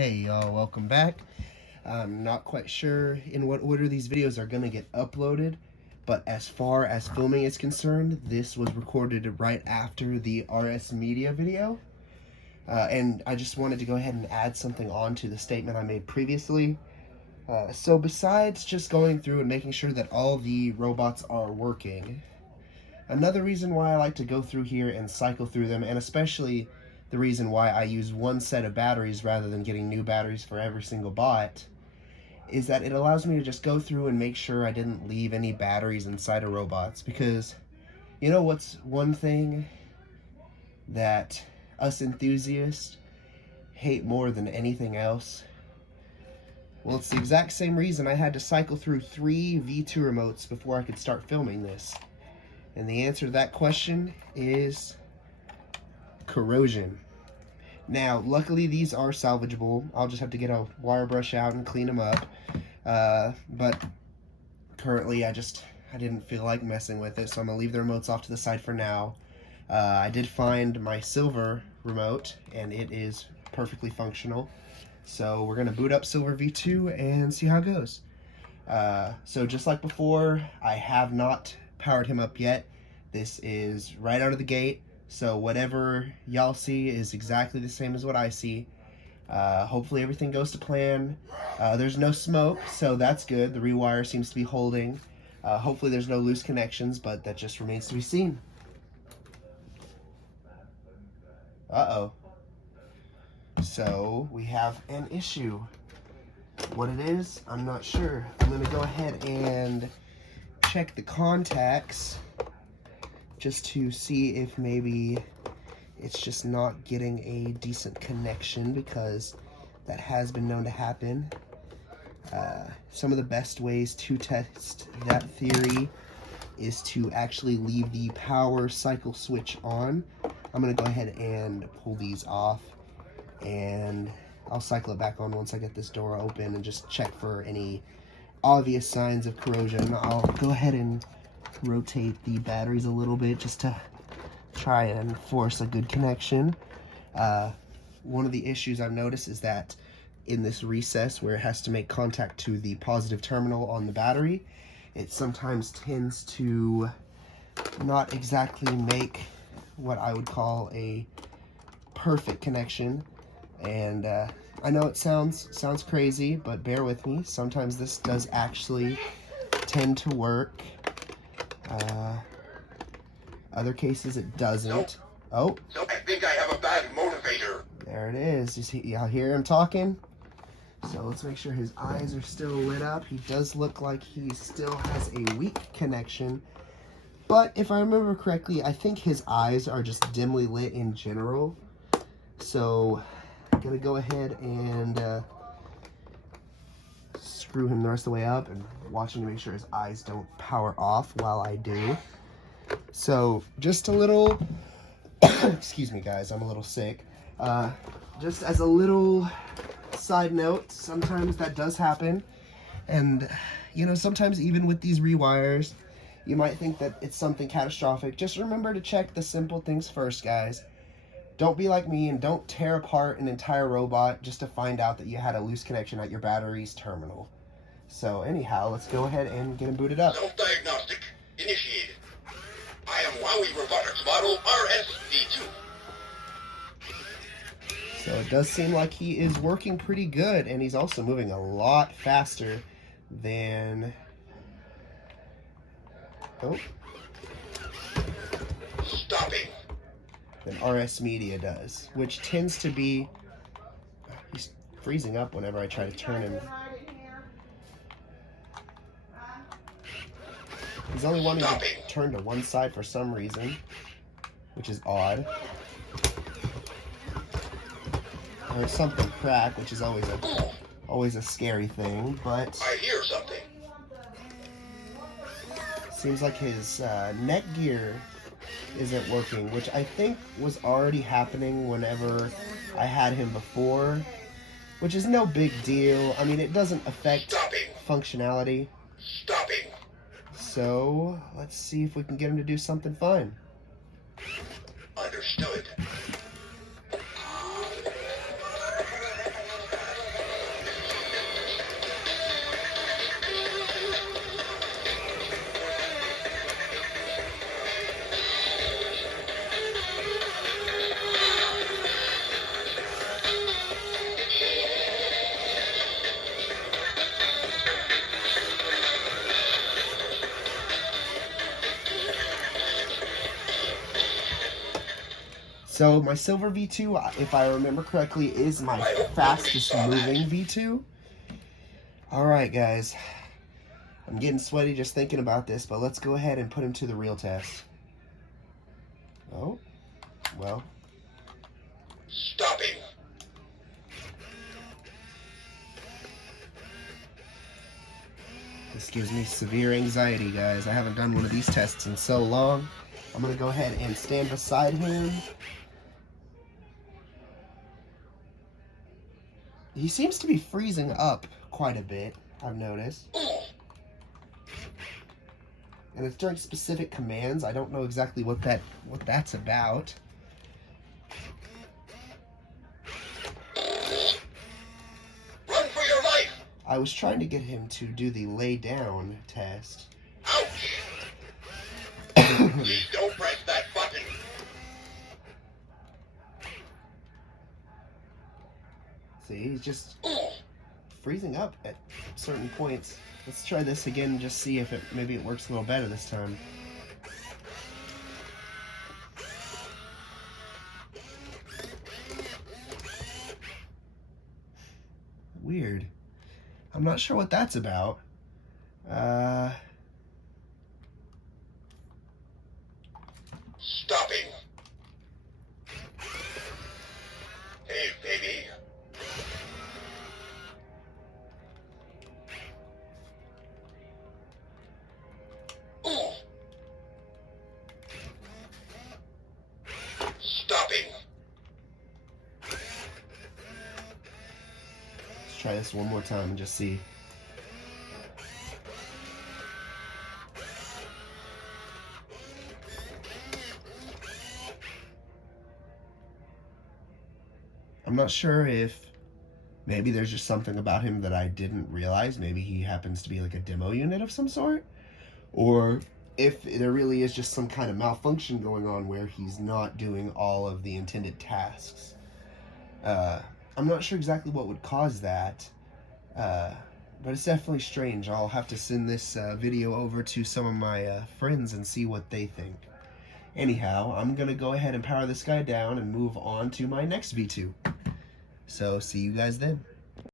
Hey y'all, welcome back. I'm not quite sure in what order these videos are going to get uploaded, but as far as filming is concerned, this was recorded right after the RS Media video. And I just wanted to go ahead and add something on to the statement I made previously. So besides just going through and making sure that all the robots are working, another reason why I like to go through here and cycle through them, and especially the reason why I use one set of batteries rather than getting new batteries for every single bot, is that it allows me to just go through and make sure I didn't leave any batteries inside of robots. Because you know what's one thing that us enthusiasts hate more than anything else? Well, it's the exact same reason I had to cycle through 3 V2 remotes before I could start filming this. And the answer to that question is corrosion. Now, luckily these are salvageable. I'll just have to get a wire brush out and clean them up. But currently I didn't feel like messing with it, so I'm gonna leave the remotes off to the side for now. I did find my silver remote, and it is perfectly functional. So we're gonna boot up Silver V2 and see how it goes. So just like before, I have not powered him up yet. This is right out of the gate, so whatever y'all see is exactly the same as what I see. Hopefully everything goes to plan. There's no smoke, so that's good. The rewire seems to be holding. Hopefully there's no loose connections, but that just remains to be seen. Uh-oh. So we have an issue. What it is, I'm not sure. I'm gonna go ahead and check the contacts just to see if maybe it's just not getting a decent connection, because that has been known to happen. Some of the best ways to test that theory is to actually leave the power cycle switch on. I'm gonna go ahead and pull these off, and I'll cycle it back on once I get this door open and just check for any obvious signs of corrosion. I'll go ahead and rotate the batteries a little bit just to try and force a good connection. One of the issues I've noticed is that in this recess where it has to make contact to the positive terminal on the battery, it sometimes tends to not exactly make what I would call a perfect connection. And I know it sounds crazy, but bear with me. Sometimes this does actually tend to work. Other cases it doesn't. Oh. So I think I have a bad motivator. There it is. Y'all hear him talking? So let's make sure his eyes are still lit up. He does look like he still has a weak connection. But if I remember correctly, I think his eyes are just dimly lit in general. So I'm going to go ahead and screw him the rest of the way up and watch him to make sure his eyes don't power off while I do. So just a little, excuse me guys, I'm a little sick. Just as a little side note, sometimes that does happen. And, you know, sometimes even with these rewires, you might think that it's something catastrophic. Just remember to check the simple things first, guys. Don't be like me and don't tear apart an entire robot just to find out that you had a loose connection at your battery's terminal. So anyhow, let's go ahead and get him booted up. Self-diagnostic initiated. I am Wowie Robotics model RSV2. So it does seem like he is working pretty good, and he's also moving a lot faster than... Oh. Stopping. Than RS Media does, which tends to be... He's freezing up whenever I try to turn him. He's only wanting to turn to one side for some reason, which is odd. Or something crack, which is always a scary thing, but I hear something. Seems like his neck gear isn't working, which I think was already happening whenever I had him before, which is no big deal. I mean, it doesn't affect functionality. Stopping. So let's see if we can get him to do something fun. Understood. So my silver V2, if I remember correctly, is my fastest moving V2. Alright guys, I'm getting sweaty just thinking about this, but let's go ahead and put him to the real test. Oh, well. Stopping. This gives me severe anxiety, guys. I haven't done one of these tests in so long. I'm going to go ahead and stand beside him. He seems to be freezing up quite a bit, I've noticed. And it's during specific commands. I don't know exactly what that's about. Run for your life! I was trying to get him to do the lay down test. Ouch! Please don't press that button. See, he's just freezing up at certain points. Let's try this again and just see if maybe it works a little better this time. Weird. I'm not sure what that's about. Stopping. Hey, baby. Stopping. Let's try this one more time and just see. I'm not sure if maybe there's just something about him that I didn't realize. Maybe he happens to be like a demo unit of some sort. Or if there really is just some kind of malfunction going on where he's not doing all of the intended tasks. I'm not sure exactly what would cause that. But it's definitely strange. I'll have to send this video over to some of my friends and see what they think. Anyhow, I'm going to go ahead and power this guy down and move on to my next V2. So, see you guys then.